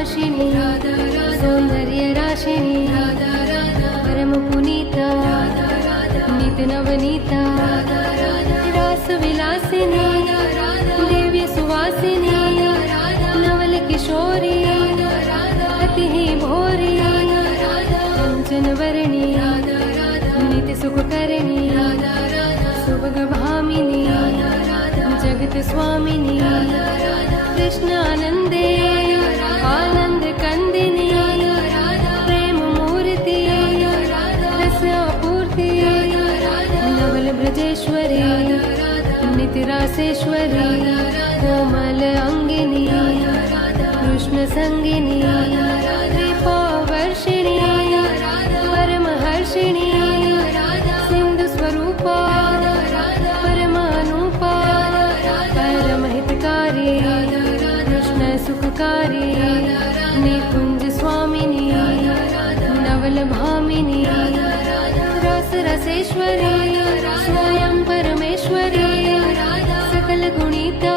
भाषिणी सौंदर्य राशिणी परम पुनीता नित नवनीता रास विलासिनी दिव्य सुवासिनी नवल किशोरी अति ही भोरी कंचन वर्णी नित सुखकरणी सुभग भामिनी जगत स्वामिनी कृष्णानंदे आनंद कंदिनी प्रेम मूर्ति रस आपूर्ति नवल ब्रजेश्वरी नित्य रासेश्वरी कोमल अंगिनी कृष्ण संगिनी दीपावर्षिणी परमहर्षिणी सिंधु स्वरूपा परमानुपा परमहितकारी कृष्ण सुखकारी निकुंज स्वामिनी नवल भामिनी रस रसेश्वरी स्वयं परमेश्वरी सकल गुणिता